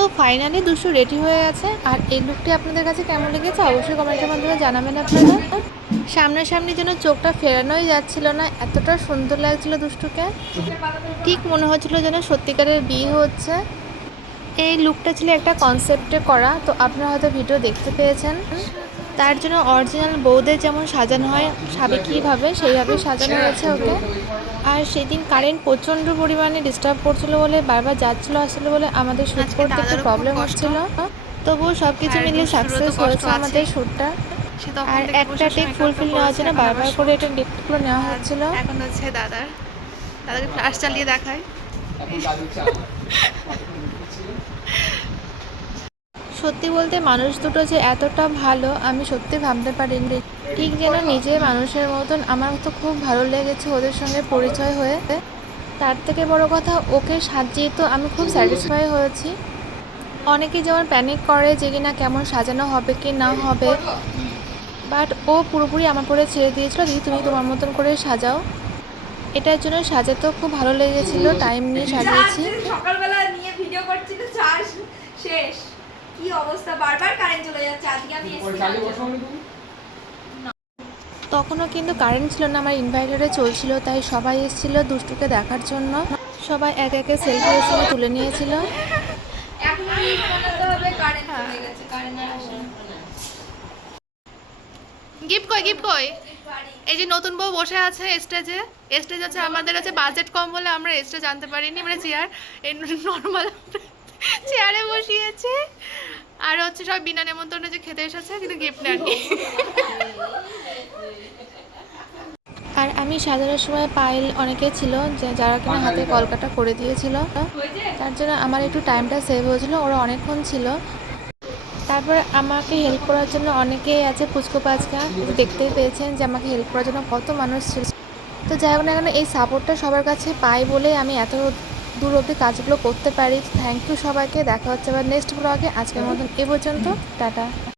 তো ফাইনালি দুশো রেডি হয়ে গেছে। আর এই লুকটি আপনাদের কাছে কেমন লেগেছে অবশ্যই কমেন্টের মাধ্যমে জানাবেন আপনারা। সামনাসামনি যেন চোখটা ফেরানোই যাচ্ছিল না, এতটা সুন্দর লাগছিল দুষ্টুকে। ঠিক মনে হচ্ছিল যেন সত্যিকারের বিয়ে হচ্ছে। এই লুকটা ছিল একটা কনসেপ্টে করা, তো আপনারা হয়তো ভিডিও দেখতে পেয়েছেন। তার জন্য অরিজিনাল বউদের যেমন সাজানো হয় সাবেকিভাবে, সেইভাবে সাজানো হয়েছে ওকে। আর সেদিন কারেন্ট প্রচণ্ড পরিমাণে ডিস্টার্ব করছিল বলে, বারবার যাচ্ছিলো আসছিলো বলে আমাদের শ্যুট করতে একটু প্রবলেম হচ্ছিল। তবুও সব কিছু মিলিয়ে সাকসেস হয়েছে আমাদের শ্যুটটা। আর একটা টেক ফুলফিল নেওয়ার জন্য বারবার করে এটা টেকগুলো নেওয়া হচ্ছিল। এখন হচ্ছে দাদাকে ফ্ল্যাশ চালিয়ে দেখায়। সত্যি বলতে মানুষ দুটো যে এতটা ভালো আমি সত্যি ভাবতে পারিনি। ঠিক যেন নিজে মানুষের মতন। আমার তো খুব ভালো লেগেছে ওদের সঙ্গে পরিচয় হয়ে। তার থেকে বড় কথা, ওকে সাজিয়ে তো আমি খুব স্যাটিসফাই হয়েছি। অনেকে যেমন প্যানিক করে যে কিনা কেমন সাজানো হবে কি না হবে, বাট ও পুরোপুরি আমার পরে ছেড়ে দিয়েছিল, দিদি তুমি তোমার মতন করে সাজাও। এটার জন্য সাজাতেও খুব ভালো লেগেছিল, টাইম নিয়ে সাজিয়েছি। সকালবেলা নিয়ে ভিডিও করছিল, চার্জ শেষ, কি অবস্থা, বারবার কারেন্ট চলে যাচ্ছে। আজকে আমি তখনও কিন্তু কারেন্ট ছিল না, আমার ইনভার্টারে চলছিল, তাই সবাই এসেছিল দুষ্টুকে দেখার জন্য। সবাই এক একে সেলফি এর সঙ্গে তুলে নিয়েছিল। এখন বানাতে হবে, কারেন্ট চলে গেছে, কারেন্ট আসে। গিফট কই? এই যে নতুন বউ বসে আছে স্টেজে। স্টেজ আছে, আমাদের কাছে বাজেট কম বলে আমরা স্টেজ আনতে পারিনি, মানে চেয়ার এই নর্মাল চেয়ারে বসিয়েছে। আর হচ্ছে সব বিনা নেমন্তন্নে যে খেতে এসেছে, কিন্তু গিফট নেননি। আর আমি সাজানোর সময় পায়েল অনেকে ছিল যারা কিনা হাতে কলকাটা করে দিয়েছিল, তার জন্য আমার একটু টাইমটা সেভ হয়েছিল। ওরা অনেকক্ষণ ছিল। তারপরে আমাকে হেল্প করার জন্য অনেকেই আছে, পুচকো পাচকা দেখতেই পেয়েছেন যে আমাকে হেল্প করার জন্য কত মানুষ ছিল। তো যাই হোক না কেন, এই সাপোর্টটা সবার কাছে পাই বলেই আমি এত দূর অবধি কাজগুলো করতে পারি। থ্যাংক ইউ সবাইকে। দেখা হচ্ছে আবার নেক্সট ব্লগে। আজকের মতন এ পর্যন্ত, টাটা।